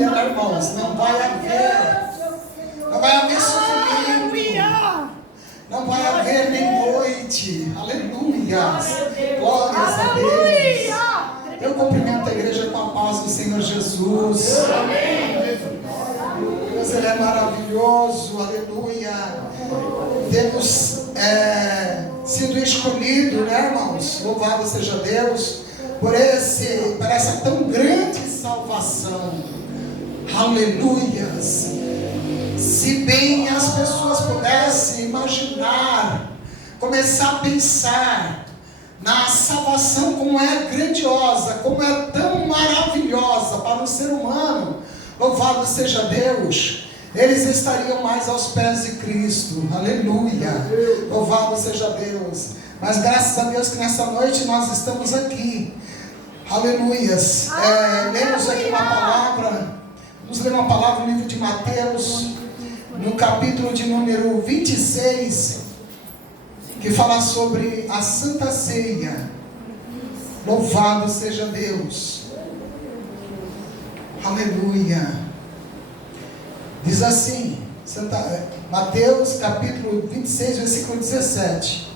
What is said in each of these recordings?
irmãos, não vai haver sofrimento, não vai haver nem noite, aleluia, glórias a Deus. Eu cumprimento a igreja com a paz do Senhor Jesus. Deus, Ele é maravilhoso, aleluia. Temos sido escolhidos, né, irmãos? Louvado seja Deus por essa tão grande salvação. Aleluias. Se bem as pessoas pudessem imaginar, começar a pensar na salvação, como é grandiosa, como é tão maravilhosa para o ser humano, louvado seja Deus, eles estariam mais aos pés de Cristo. Aleluia, louvado seja Deus. Mas graças a Deus que nessa noite nós estamos aqui. Aleluias. Lemos aqui uma palavra. Vamos ler uma palavra no livro de Mateus, no capítulo de número 26, que fala sobre a Santa Ceia. Louvado seja Deus. Aleluia. Diz assim, Mateus capítulo 26, versículo 17.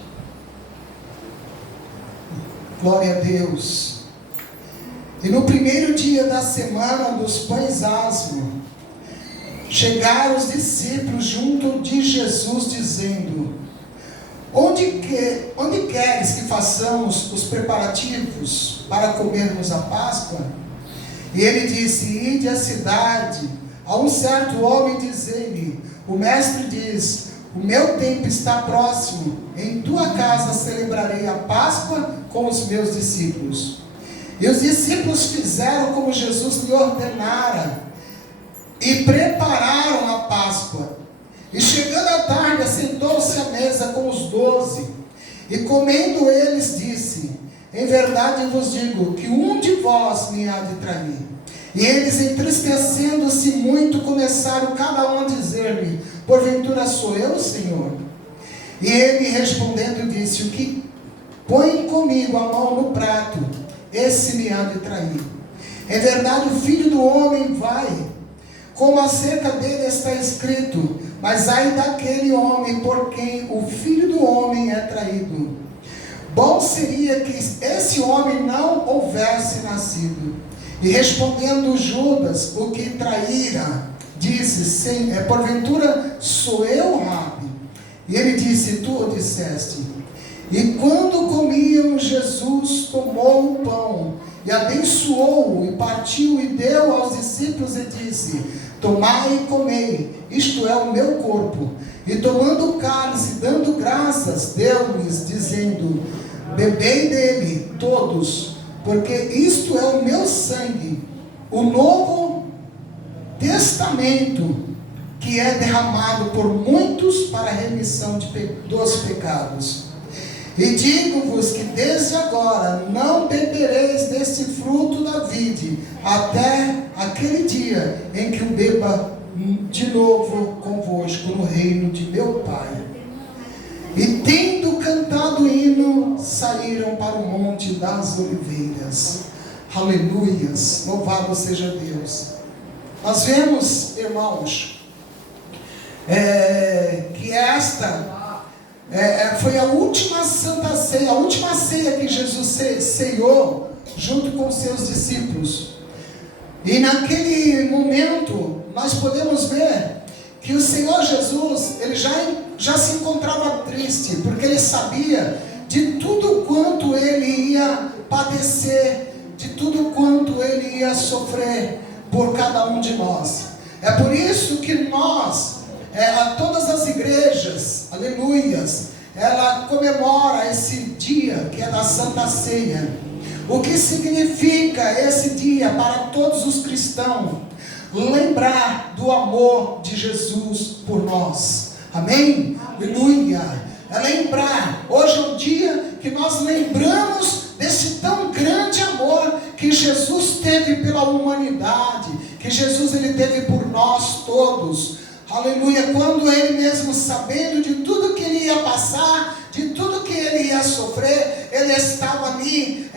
Glória a Deus. E no primeiro dia da semana dos pães asmos, chegaram os discípulos junto de Jesus, dizendo: Onde queres que façamos os preparativos para comermos a Páscoa? E ele disse: Ide à cidade, a um certo homem, dizei-lhe: O mestre diz, o meu tempo está próximo, em tua casa celebrarei a Páscoa com os meus discípulos. E os discípulos fizeram como Jesus lhe ordenara, e prepararam a Páscoa. E chegando à tarde, assentou-se à mesa com os 12, e comendo eles, disse: Em verdade vos digo, que um de vós me há de trair. E eles, entristecendo-se muito, começaram cada um a dizer-lhe: Porventura sou eu, Senhor? E ele respondendo disse: O que põe comigo a mão no prato, esse me há de trair. Em verdade o Filho do Homem vai, como acerca dele está escrito, mas ai daquele homem por quem o Filho do Homem é traído. Bom seria que esse homem não houvesse nascido. E respondendo Judas, o que traíra, disse: Porventura sou eu, Rabi? E ele disse: Tu o disseste. E quando comiam, Jesus tomou o pão, e abençoou-o, e partiu, e deu aos discípulos, e disse: Tomai e comei, isto é o meu corpo. E tomando o cálice, dando graças, deu-lhes, dizendo: Bebei dele, todos, porque isto é o meu sangue, o novo testamento, que é derramado por muitos para a remissão dos pecados. E digo-vos que desde agora não bebereis desse fruto da vide, até aquele dia em que o beba de novo convosco no reino de meu Pai. E tendo cantado o hino, saíram para o monte das oliveiras. Aleluias, louvado seja Deus. Nós vemos, irmãos, que esta foi a última Santa Ceia, a última ceia que Jesus ceiou junto com seus discípulos. E naquele momento nós podemos ver que o Senhor Jesus, ele já se encontrava triste, porque ele sabia de tudo quanto ele ia padecer, de tudo quanto ele ia sofrer por cada um de nós. É por isso que nós, todas as igrejas, aleluias, ela comemora esse dia que é da Santa Ceia. O que significa esse dia para todos os cristãos? Lembrar do amor de Jesus por nós. Amém? Aleluia. É lembrar. Hoje é um dia que nós lembramos desse tão grande amor que Jesus teve pela humanidade, que Jesus ele teve por nós todos. Aleluia. Quando ele mesmo, sabendo de tudo que ele ia passar, de tudo que ele ia sofrer, ele estava ali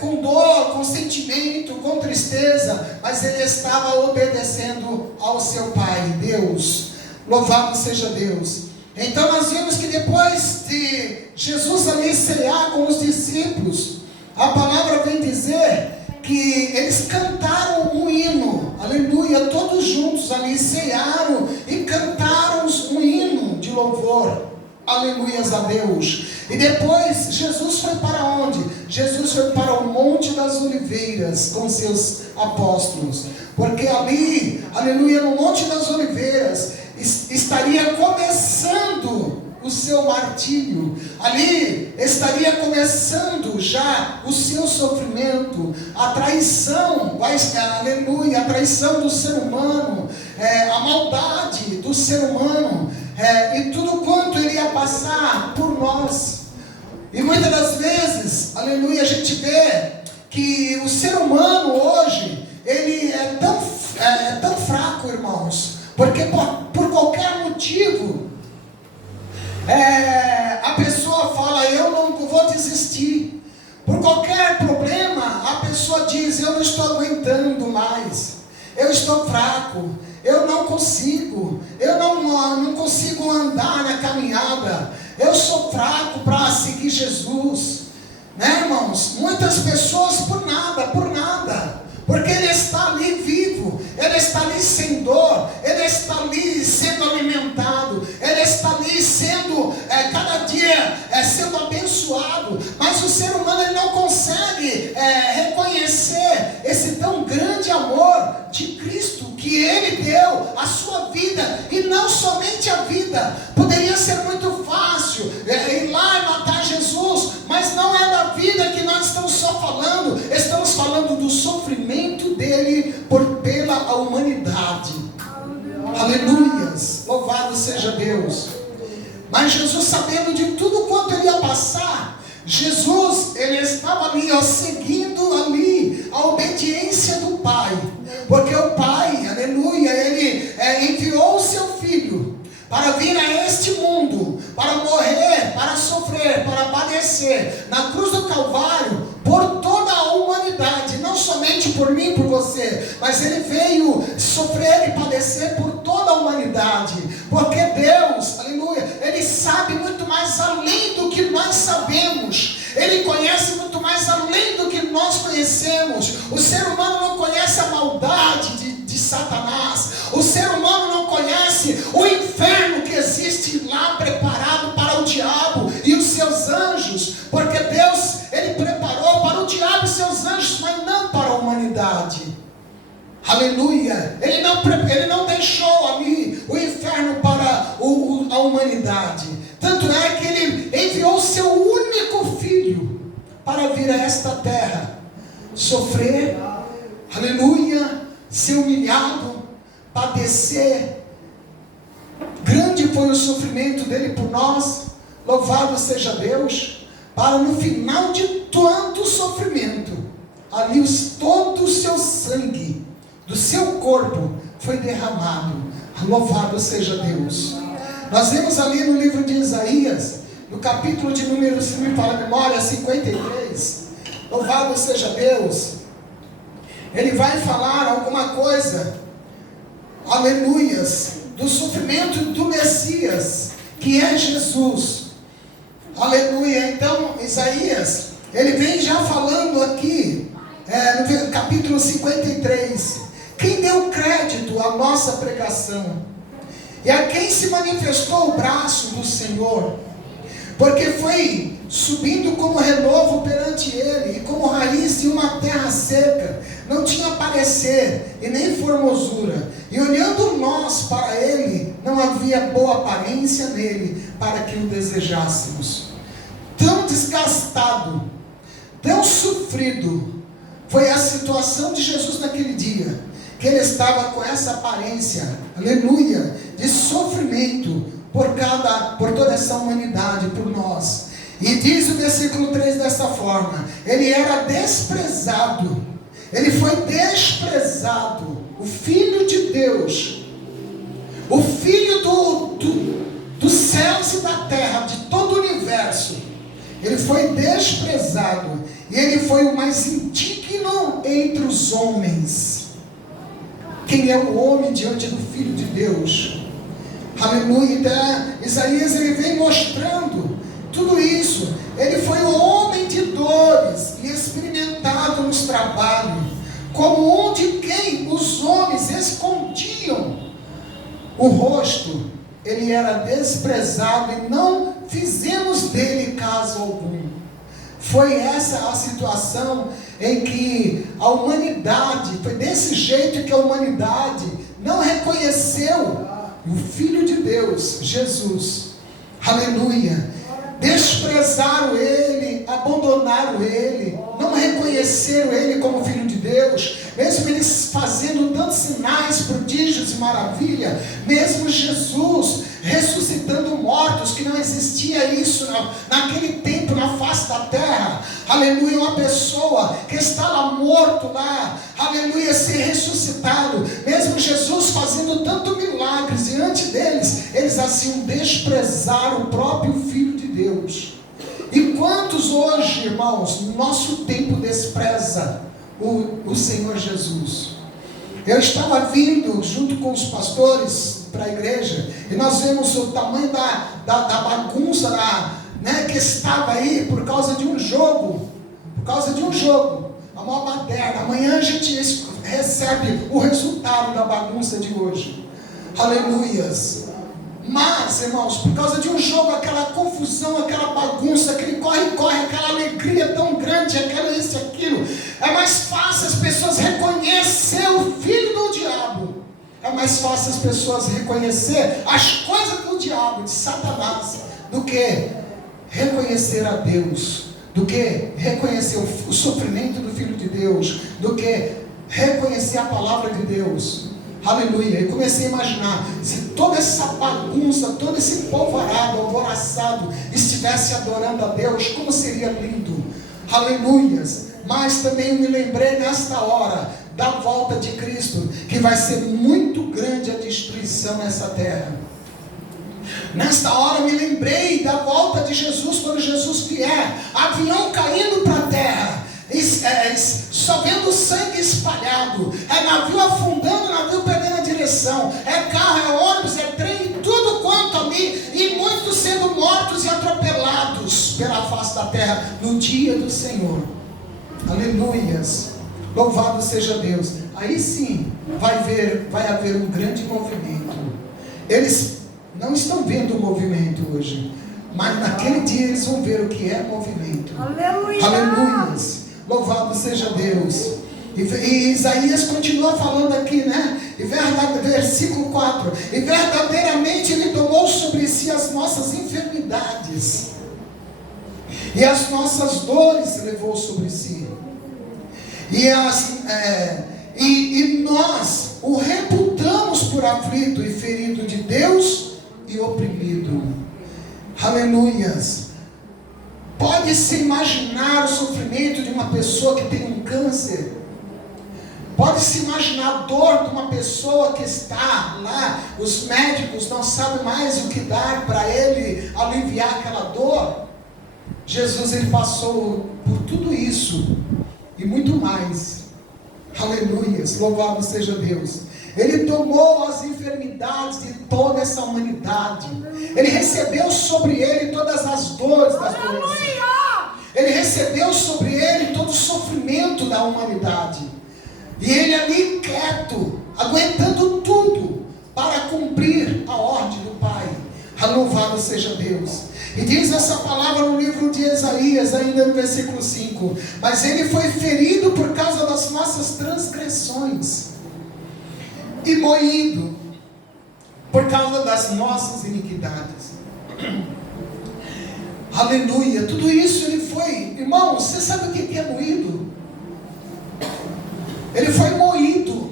com dor, com sentimento, com tristeza, mas ele estava obedecendo ao seu Pai, Deus. Louvado seja Deus. Então nós vimos que depois de Jesus ali cear com os discípulos, a palavra vem dizer que eles cantaram um hino, aleluia, todos juntos ali cearam e cantaram um hino de louvor, aleluias a Deus. E depois Jesus foi para onde? Jesus foi para o Monte das Oliveiras com seus apóstolos, porque ali, aleluia, no Monte das Oliveiras estaria começando o seu martírio, ali estaria começando já o seu sofrimento, a traição, aleluia, a traição do ser humano, a maldade do ser humano, e tudo quanto ele ia passar por nós. E muitas das vezes, aleluia, a gente vê que o ser humano hoje, ele é tão fraco, irmãos, porque por qualquer motivo, a pessoa fala, eu não vou desistir. Por qualquer problema, a pessoa diz, eu não estou aguentando mais, eu estou fraco, eu não consigo, eu não consigo andar na caminhada, eu sou fraco para seguir Jesus, né, irmãos? Muitas pessoas por nada, porque ele está ali vivo, ele está ali sem dor, ele está ali sendo alimentado, ele está ali sendo, cada dia, sendo abençoado, mas o ser humano ele não consegue reconhecer esse tão grande amor de Cristo, que ele deu a sua vida, e não somente a vida. Poderia ser muito fácil ir lá e matar Jesus, mas não é da vida que nós estamos só falando, estamos falando do sofrimento dele pela humanidade. Aleluias, louvado seja Deus. Mas Jesus, sabendo de tudo quanto ele ia passar, Jesus, ele estava ali, seguindo ali a obediência do Pai, porque o Pai, aleluia, ele enviou o seu Filho para vir a este mundo, para morrer, para sofrer, para padecer na cruz do Calvário por toda a humanidade, não somente por mim, por você, mas ele veio sofrer e padecer por toda a humanidade, porque Deus, aleluia, ele sabe muito mais além do que nós sabemos, ele conhece muito mais além do que nós conhecemos. O ser humano não conhece a maldade de Satanás, o ser humano não conhece o inferno que existe lá preparado para o diabo e os seus anjos, porque Deus, ele preparou para o diabo e seus anjos, mas não para a humanidade. Aleluia, ele não deixou ali o inferno para a humanidade, tanto é que ele enviou o seu único filho para vir a esta terra, sofrer, aleluia, ser humilhado, padecer. Grande foi o sofrimento dele por nós, louvado seja Deus, para no final de tanto sofrimento, ali todo o seu sangue, do seu corpo, foi derramado, louvado seja Deus. Nós vemos ali no livro de Isaías, no capítulo de número, se me fala a memória, 53, louvado seja Deus, ele vai falar alguma coisa, aleluias, do sofrimento do Messias, que é Jesus, aleluia. Então Isaías, ele vem já falando aqui, no capítulo 53, quem deu crédito à nossa pregação, e a quem se manifestou o braço do Senhor, porque foi subindo como renovo perante ele, e como raiz de uma terra seca, não tinha parecer e nem formosura, e olhando nós para ele, não havia boa aparência nele, para que o desejássemos. Tão desgastado, tão sofrido, foi a situação de Jesus naquele dia, que ele estava com essa aparência, aleluia, de sofrimento, por toda essa humanidade, por nós. E diz o versículo 3 dessa forma: ele era desprezado, ele foi desprezado, o Filho de Deus, o Filho dos céus e da terra, de todo o universo, ele foi desprezado, e ele foi o mais indigno entre os homens. Quem é o homem diante do Filho de Deus? Aleluia. Então, Isaías ele vem mostrando tudo isso. Ele foi o homem de dores e experimentado nos trabalhos, como um de quem os homens escondiam o rosto. Ele era desprezado e não fizemos dele caso algum. Foi essa a situação em que a humanidade, foi desse jeito que a humanidade não reconheceu o Filho de Deus, Jesus. Aleluia. Desprezaram ele, abandonaram ele, não reconheceram ele como Filho de Deus, mesmo eles fazendo tantos sinais, prodígios e maravilha, mesmo Jesus ressuscitando mortos, que não existia isso naquele tempo na face da terra. Aleluia. Uma pessoa que estava morto lá, aleluia, ser ressuscitado, mesmo Jesus fazendo tantos milagres diante deles, eles assim desprezaram o próprio Filho de Deus. E quantos hoje, irmãos, no nosso tempo despreza o Senhor Jesus? Eu estava vindo junto com os pastores para a igreja, e nós vemos o tamanho da bagunça que estava aí por causa de um jogo, a maior baderna. Amanhã a gente recebe o resultado da bagunça de hoje. Aleluias. Mas, irmãos, por causa de um jogo, aquela confusão, aquela bagunça, aquele corre-corre, aquela alegria tão grande, aquela isso e aquilo, é mais fácil as pessoas reconhecer o filho do diabo. É mais fácil as pessoas reconhecer as coisas do diabo, de Satanás, do que reconhecer a Deus, do que reconhecer o sofrimento do Filho de Deus, do que reconhecer a palavra de Deus. Aleluia. Eu comecei a imaginar, se toda essa bagunça, todo esse polvarado, alvoroçado, estivesse adorando a Deus, como seria lindo. Aleluias. Mas também eu me lembrei nesta hora da volta de Cristo, que vai ser muito grande a destruição nessa terra. Nesta hora eu me lembrei da volta de Jesus, quando Jesus vier, avião caindo para a terra, só vendo sangue espalhado, é navio afundando, navio perdendo a direção, é carro, é ônibus, é trem, tudo quanto ali, e muitos sendo mortos e atropelados pela face da terra, no dia do Senhor. Aleluias. Louvado seja Deus. Aí sim vai haver um grande movimento. Eles não estão vendo o movimento hoje, mas naquele dia eles vão ver o que é movimento. Aleluia. Aleluias. Louvado seja Deus. E Isaías continua falando aqui, versículo 4: e verdadeiramente ele tomou sobre si as nossas enfermidades, e as nossas dores levou sobre si. E nós o reputamos por aflito e ferido de Deus e oprimido. Aleluias. Pode-se imaginar o sofrimento de uma pessoa que tem um câncer. Pode-se imaginar a dor de uma pessoa que está lá, os médicos não sabem mais o que dar para ele aliviar aquela dor. Jesus, ele passou por tudo isso e muito mais. Aleluias, louvado seja Deus. Ele tomou as enfermidades de toda essa humanidade. Ele recebeu sobre ele todas as dores das doenças. Ele recebeu sobre ele todo o sofrimento da humanidade. E ele ali quieto, aguentando tudo para cumprir a ordem do Pai. Louvado seja Deus. E diz essa palavra no livro de Isaías, ainda no versículo 5: mas ele foi ferido por causa das nossas transgressões, e moído por causa das nossas iniquidades. Aleluia. Tudo isso ele foi, irmão, você sabe o que é moído? Ele foi moído.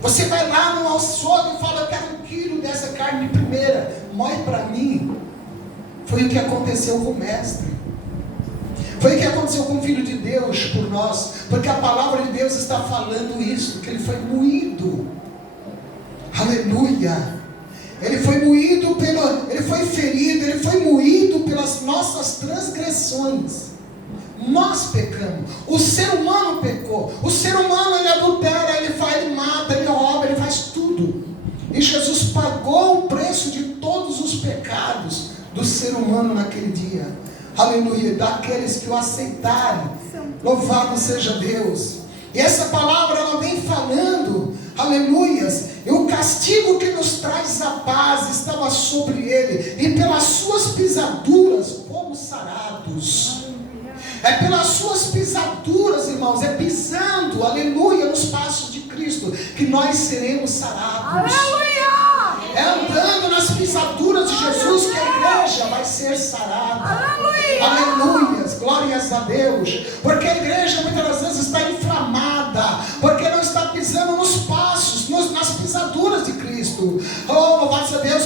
Você vai lá no açougue e fala: eu quero 1 quilo dessa carne de primeira, moe para mim. Foi o que aconteceu com o mestre. Foi o que aconteceu com o Filho de Deus por nós. Porque a palavra de Deus está falando isso, que ele foi moído. Aleluia. Ele foi moído ele foi ferido, ele foi moído pelas nossas nossas transgressões. Nós pecamos, o ser humano pecou, o ser humano ele adultera, ele mata, ele rouba, ele faz tudo. E Jesus pagou o preço de todos os pecados do ser humano naquele dia. Aleluia, daqueles que o aceitarem. Louvado seja Deus. E essa palavra ela vem falando, aleluias, e o castigo que nos traz a paz estava sobre ele, e pelas suas pisaduras fomos sarados. É pelas suas pisaduras, irmãos, é pisando, aleluia, nos passos de Cristo, que nós seremos sarados. Aleluia! É andando nas pisaduras de Jesus que a igreja vai ser sarada. Aleluia! Aleluias, glórias a Deus. Porque a igreja muitas das vezes está inflamada, porque não está pisando nos passos, nas pisaduras de Cristo. Oh, louvado a Deus,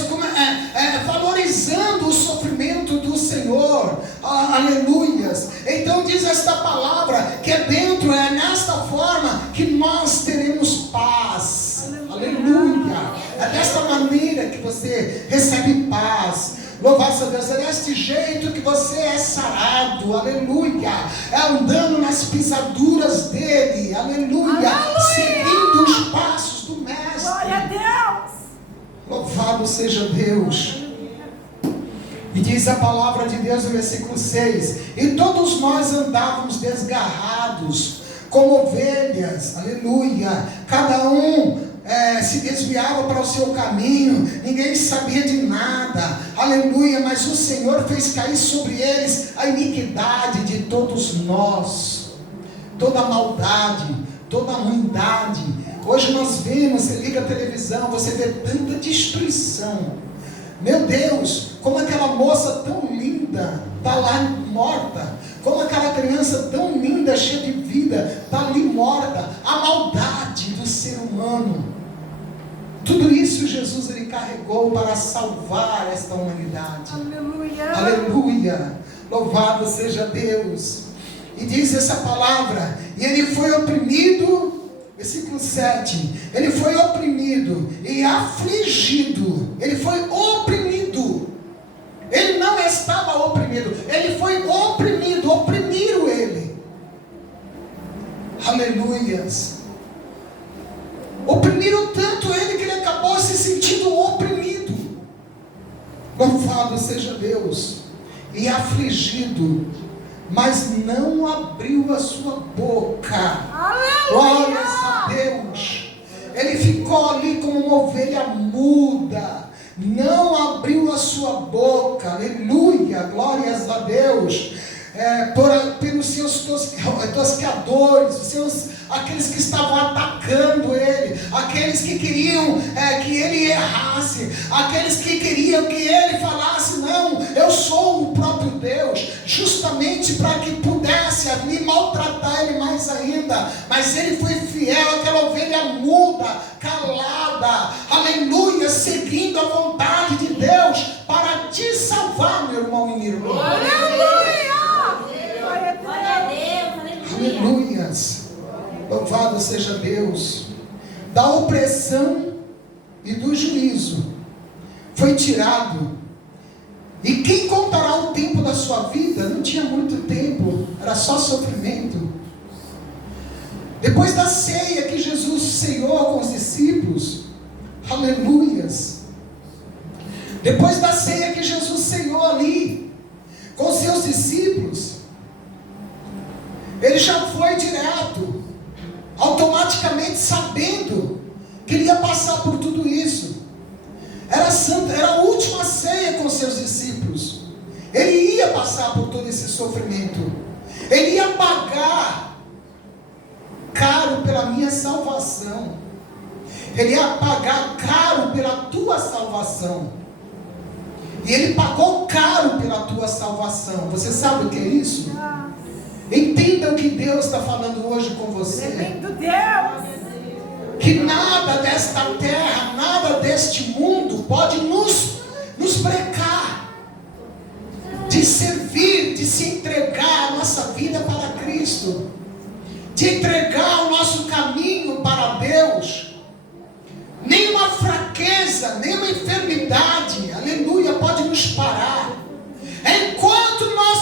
valorizando o sofrimento do Senhor. Aleluias. Então diz esta palavra que é nesta forma que nós teremos paz. Aleluia. É desta maneira que você recebe paz. Louvado a Deus, é deste jeito que você é sarado, aleluia, é andando nas pisaduras dele, aleluia, seguindo os passos do Mestre. Glória a Deus. Louvado seja Deus. E diz a palavra de Deus no versículo 6: e todos nós andávamos desgarrados, como ovelhas, aleluia, cada um se desviava para o seu caminho, ninguém sabia de nada, aleluia, mas o Senhor fez cair sobre eles a iniquidade de todos nós, toda a maldade, toda a ruindade. Hoje nós vemos, você liga a televisão, você vê tanta destruição. Meu Deus, como aquela moça tão linda está lá morta, como aquela criança tão linda, cheia de vida, está ali morta. A maldade do ser humano, tudo isso Jesus ele carregou para salvar esta humanidade. Aleluia, aleluia, louvado seja Deus. E diz essa palavra, e ele foi oprimido, versículo 7, ele foi oprimido e afligido. Ele foi oprimido, ele não estava oprimido, ele foi oprimido, oprimiram ele, aleluias, oprimiram tanto ele que ele acabou se sentindo oprimido. Louvado seja Deus. E afligido, mas não abriu a sua boca. Glórias a Deus. Ele ficou ali como uma ovelha muda, não abriu a sua boca. Aleluia, glórias a Deus. Pelos seus tosqueadores, aqueles que estavam atacando ele, aqueles que queriam que ele errasse, aqueles que queriam que ele falasse: não, eu sou o próprio Deus, justamente para que pudesse ali maltratar ele mais ainda. Mas ele foi fiel, aquela ovelha muda, calada, aleluia, seguindo a vontade de Deus para te salvar, meu irmão e minha irmã. Aleluia! Glória a Deus, aleluias. Louvado seja Deus. Da opressão e do juízo foi tirado. E quem contará o tempo da sua vida? Não tinha muito tempo, era só sofrimento. Depois da ceia que Jesus ceiou com os discípulos, aleluias, depois da ceia que Jesus ceiou ali com os seus discípulos, ele já foi direto, automaticamente sabendo que ele ia passar por tudo isso. Era a última ceia com seus discípulos. Ele ia passar por todo esse sofrimento. Ele ia pagar caro pela minha salvação. Ele ia pagar caro pela tua salvação. E ele pagou caro pela tua salvação. Você sabe o que é isso? Entenda o que Deus está falando hoje com você. Deus. Que nada desta terra, nada deste mundo pode nos brecar de servir, de se entregar a nossa vida para Cristo, de entregar o nosso caminho para Deus. Nenhuma fraqueza, nenhuma enfermidade, aleluia, pode nos parar. Enquanto nós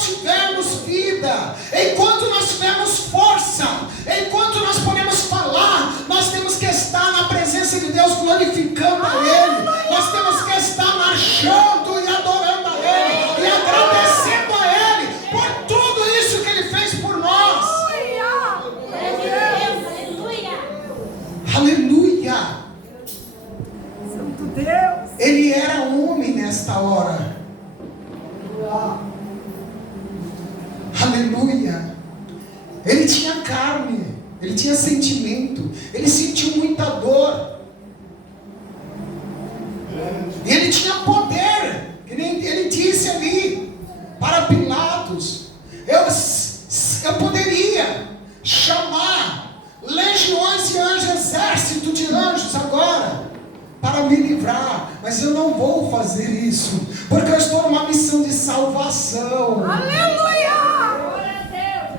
vida, enquanto nós tivermos força, enquanto nós podemos falar, nós temos que estar na presença de Deus, glorificando a Ele. Nós temos que estar marchando e adorando a Ele, e agradecendo a Ele por tudo isso que Ele fez por nós. Aleluia! Santo Deus! Ele era homem nesta hora. Aleluia! Ele tinha carne, ele tinha sentimento, ele sentiu muita dor. E ele tinha poder, que nem ele disse ali para Pilatos: eu poderia chamar legiões de anjos, exército de anjos agora, para me livrar, mas eu não vou fazer isso, porque eu estou numa missão de salvação. Aleluia!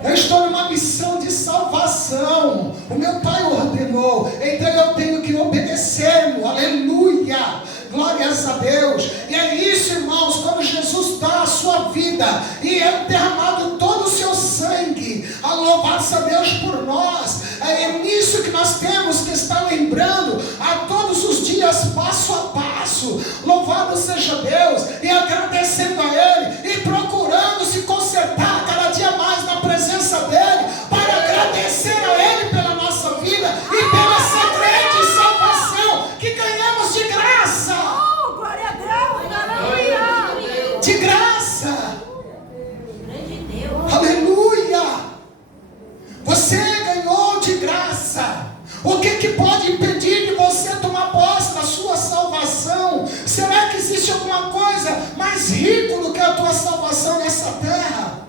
Eu estou numa missão de salvação. O meu Pai ordenou, então eu tenho que obedecê-lo. Aleluia! Glórias a Deus. E é isso, irmãos, quando Jesus dá a sua vida e é derramado todo o seu sangue, louvado a Deus por nós. É nisso que nós temos que estar lembrando a todos os dias, passo a passo. Louvado seja Deus, e agradecendo a Ele, e procurando se consertar cada dia mais na presença dEle, para agradecer a Ele pela nossa vida e pela essa grande salvação que ganhamos de graça. Oh, glória a Deus! Aleluia! De graça. Aleluia! Você ganhou de graça. O que pode impedir de você tomar posse da sua salvação? Será que existe alguma coisa mais rica do que a tua salvação nessa terra?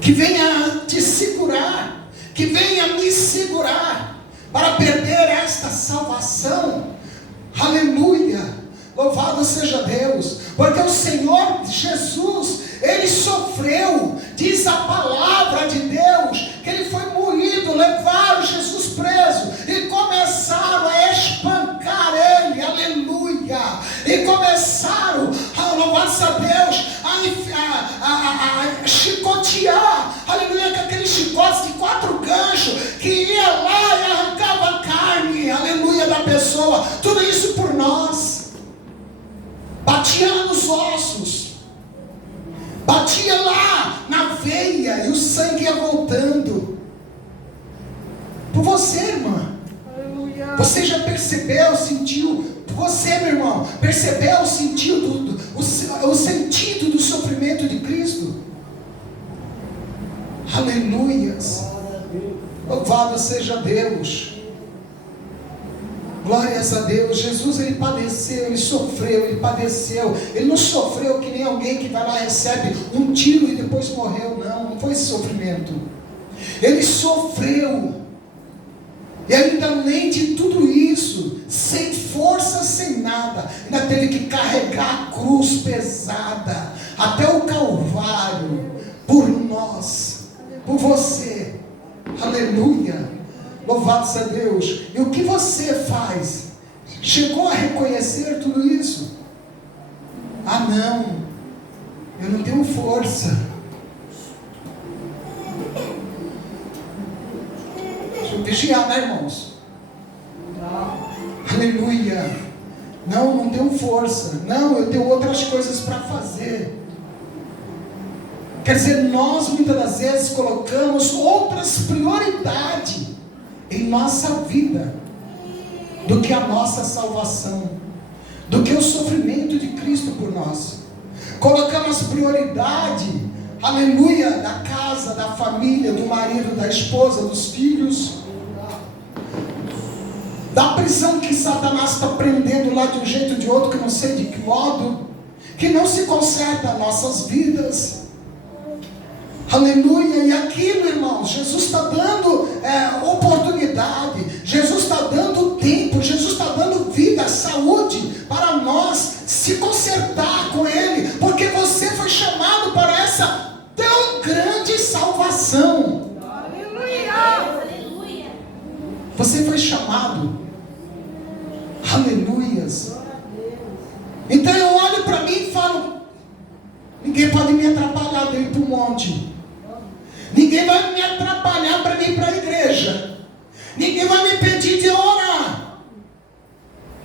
Que venha te segurar, que venha me segurar para perder esta salvação. Aleluia! Louvado seja Deus, porque o Senhor Jesus, Ele sofreu, diz a palavra de Deus, que Ele foi moído, levaram Jesus preso, e começaram a espancar Ele, aleluia, e começaram, louvado seja Deus, a chicotear, aleluia, com aqueles chicotes de 4 ganchos, que ia lá e arrancava a carne, aleluia, da pessoa, tudo isso por nós. Batia lá nos ossos, batia lá na veia, e o sangue ia voltando. Por você, irmã. Aleluia. Você já percebeu, sentiu? Você, meu irmão, percebeu, sentiu o sentido do sofrimento de Cristo? Aleluias. Louvado seja Deus. Glórias a Deus. Jesus, Ele padeceu, Ele sofreu, Ele padeceu. Ele não sofreu que nem alguém que vai lá e recebe um tiro e depois morreu. Não foi esse sofrimento. Ele sofreu. E ainda além de tudo isso, sem força, sem nada, ainda teve que carregar a cruz pesada até o Calvário, por nós, por você. Aleluia. Louvado seja Deus. E o que você faz? Chegou a reconhecer tudo isso? Ah, não, eu não tenho força. Deixa eu vigiar, né, irmãos? Aleluia. Não tenho força. Não, eu tenho outras coisas para fazer. Quer dizer, nós muitas das vezes colocamos outras prioridades em nossa vida do que a nossa salvação, do que o sofrimento de Cristo por nós. Colocamos prioridade, aleluia, da casa, da família, do marido, da esposa, dos filhos, da prisão que Satanás está prendendo lá de um jeito ou de outro, que não sei de que modo, que não se conserta as nossas vidas. Aleluia. E aquilo, irmãos, Jesus está dando oportunidade, Jesus está dando tempo, Jesus está dando vida, saúde, para nós se consertar com Ele, porque você foi chamado para essa tão grande salvação. Aleluia. Você foi chamado. Aleluias. Então eu olho para mim e falo, Ninguém pode me atrapalhar de ir para o monte. Ninguém vai me atrapalhar para ir para a igreja. Ninguém vai me impedir de orar.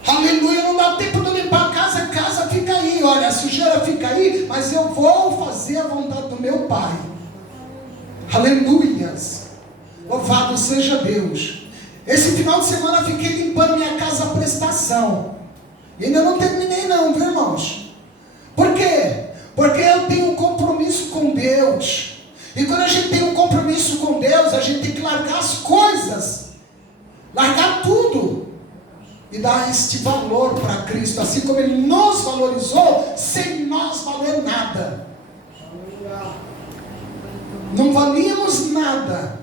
Aleluia, não dá tempo de limpar a casa fica aí. Olha, a sujeira fica aí, mas eu vou fazer a vontade do meu Pai. Aleluias. Louvado seja Deus. Esse final de semana fiquei limpando minha casa à prestação. E ainda não terminei não, viu, irmãos? Por quê? Porque eu tenho um compromisso com Deus. E quando a gente tem um compromisso com Deus, a gente tem que largar as coisas. Largar tudo. E dar este valor para Cristo. Assim como Ele nos valorizou, sem nós valer nada. Não valíamos nada.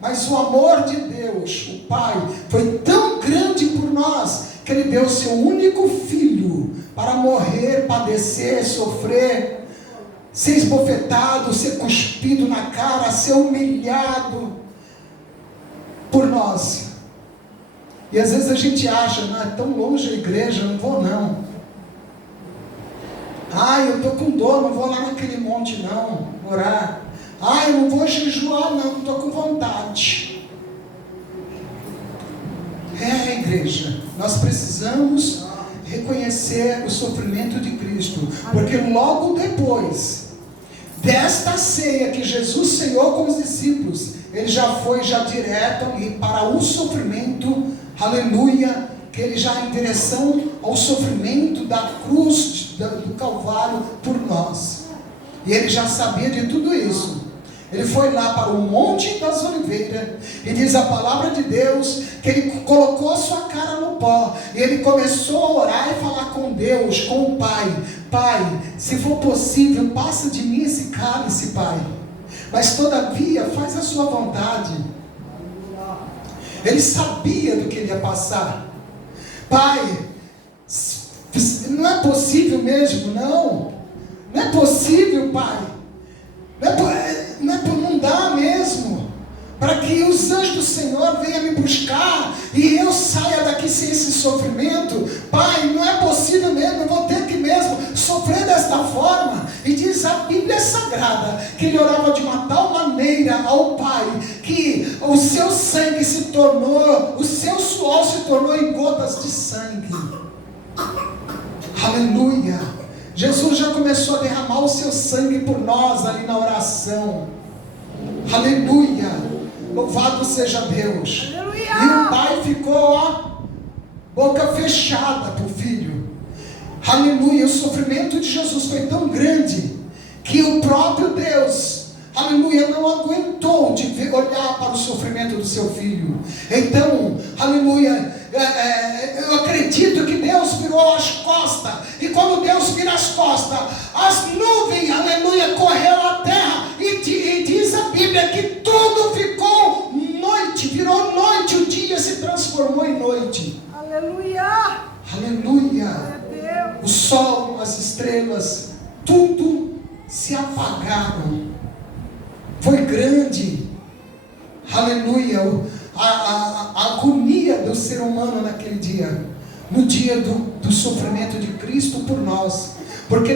Mas o amor de Deus, o Pai, foi tão grande por nós, que Ele deu o seu único filho para morrer, padecer, sofrer, ser esbofetado, ser cuspido na cara, ser humilhado por nós. E às vezes a gente acha, não, é tão longe a igreja, não vou não. Eu estou com dor, não vou lá naquele monte não, orar. Eu não vou jejuar não estou com vontade. Igreja, nós precisamos reconhecer o sofrimento de Cristo, porque logo depois desta ceia que Jesus ceiou com os discípulos, Ele já foi direto ali para o sofrimento, aleluia, que Ele já em direção ao sofrimento da cruz, do Calvário por nós. E Ele já sabia de tudo isso. Ele foi lá para o Monte das Oliveiras, e diz a palavra de Deus, que Ele colocou a sua cara no pó, e Ele começou a orar e falar com Deus, com o Pai. Pai, se for possível, passa de mim esse cálice, Pai, mas todavia, faz a sua vontade. Ele sabia do que ele ia passar. Pai, não é possível mesmo, não é possível, Pai, não dá mesmo, para que os anjos do Senhor venham me buscar, e eu saia daqui sem esse sofrimento. Pai, não é possível mesmo, eu vou ter que mesmo sofrer desta forma. E diz a Bíblia Sagrada, que ele orava de uma tal maneira ao Pai, que o seu sangue se tornou, o seu suor se tornou em gotas de sangue. Aleluia. Jesus já começou a derramar o seu sangue por nós ali na oração. Aleluia. Louvado seja Deus. Aleluia. E o Pai ficou, boca fechada para o Filho. Aleluia. O sofrimento de Jesus foi tão grande, que o próprio Deus, aleluia, não aguentou de olhar para o sofrimento do seu Filho. Então, aleluia, eu acredito que Deus virou as costas, e quando Deus vira as costas, as nuvens, aleluia, correram à terra, e diz a Bíblia que tudo ficou noite, virou noite, o dia se transformou em noite. Aleluia. Aleluia. O sol, as estrelas, tudo se apagaram. Foi grande, aleluia, a agonia do ser humano naquele dia, no dia do sofrimento de Cristo por nós, porque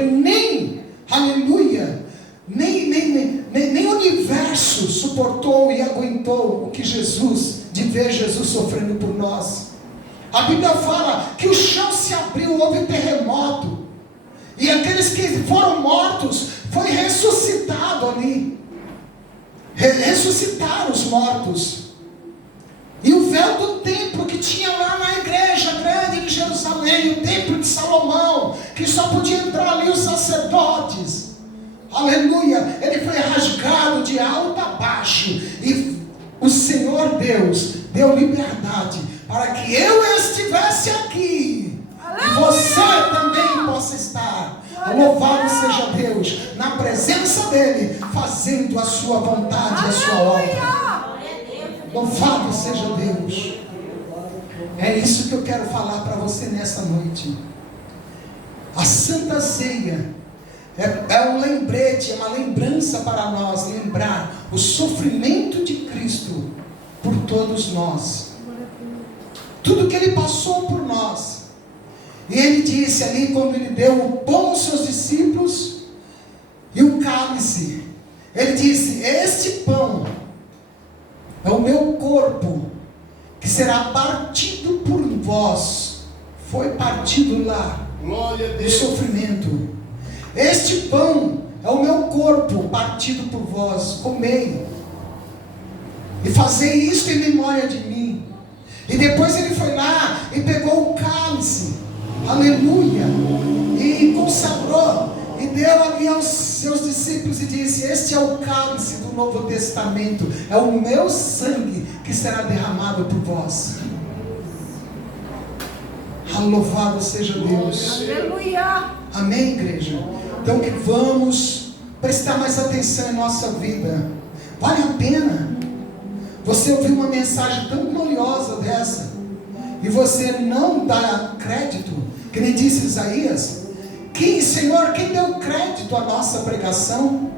aleluia, nem o universo suportou e aguentou o que de ver Jesus sofrendo por nós. A Bíblia fala que o chão se abriu, houve terremoto, e aqueles que foram mortos, foi ressuscitado ali. Ressuscitaram os mortos. E o véu do templo que tinha lá na igreja grande de Jerusalém, o templo de Salomão, que só podia entrar ali os sacerdotes, aleluia, ele foi rasgado de alto a baixo, e o Senhor Deus deu liberdade para que eu estivesse aqui, aleluia, e você também possa estar. Louvado seja Deus, na presença dEle, fazendo a sua vontade e a sua obra. Louvado seja Deus. É isso que eu quero falar para você nessa noite. A Santa Ceia é um lembrete, é uma lembrança para nós, lembrar o sofrimento de Cristo por todos nós. Tudo que Ele passou por nós. E Ele disse ali, quando Ele deu o pão aos seus discípulos, cálice, ele disse: este pão é o meu corpo, que será partido por vós. Foi partido lá, Glória a no Deus. sofrimento. Este pão é o meu corpo, partido por vós. Comei, e fazei isto em memória de mim. E depois ele foi lá e pegou o cálice, aleluia, e consagrou, e deu ali aos seus discípulos e disse: este é o cálice do Novo Testamento, é o meu sangue que será derramado por vós. Louvado seja Deus. Aleluia. Amém, igreja? Então que vamos prestar mais atenção em nossa vida. Vale a pena você ouvir uma mensagem tão gloriosa dessa e você não dá crédito, que nem disse Isaías: Senhor, quem deu crédito à nossa pregação?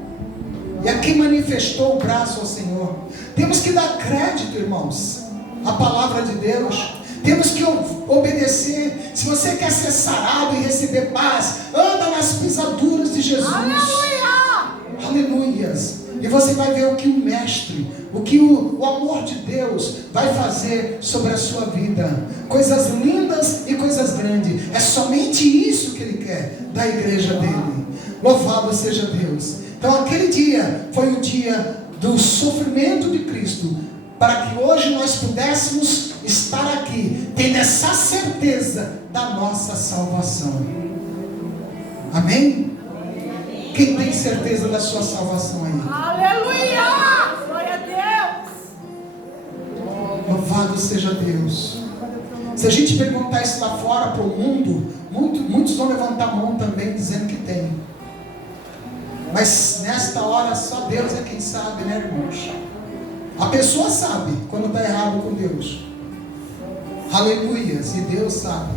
E a quem manifestou o braço ao Senhor? Temos que dar crédito, irmãos, à palavra de Deus. Temos que obedecer. Se você quer ser sarado e receber paz, anda nas pisaduras de Jesus. Aleluia. Aleluias. E você vai ver o que o Mestre, o que o amor de Deus vai fazer sobre a sua vida. Coisas lindas e coisas grandes. É somente isso que Ele quer da igreja dele. Louvado seja Deus. Então aquele dia foi o dia do sofrimento de Cristo, para que hoje nós pudéssemos estar aqui, tendo essa certeza da nossa salvação. Amém? Quem tem certeza da sua salvação aí? Aleluia. Glória a Deus. Louvado seja Deus. Se a gente perguntar isso lá fora para o mundo, muitos vão levantar a mão também dizendo que tem. Mas nesta hora só Deus é quem sabe, né, irmãos? A pessoa sabe quando está errado com Deus. Aleluias. E Deus sabe.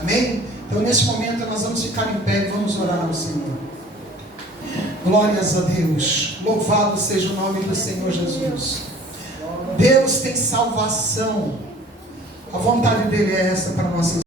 Amém? Então nesse momento nós vamos ficar em pé e vamos orar ao Senhor. Glórias a Deus. Louvado seja o nome do Senhor Jesus. Deus tem salvação. A vontade dele é essa para nossas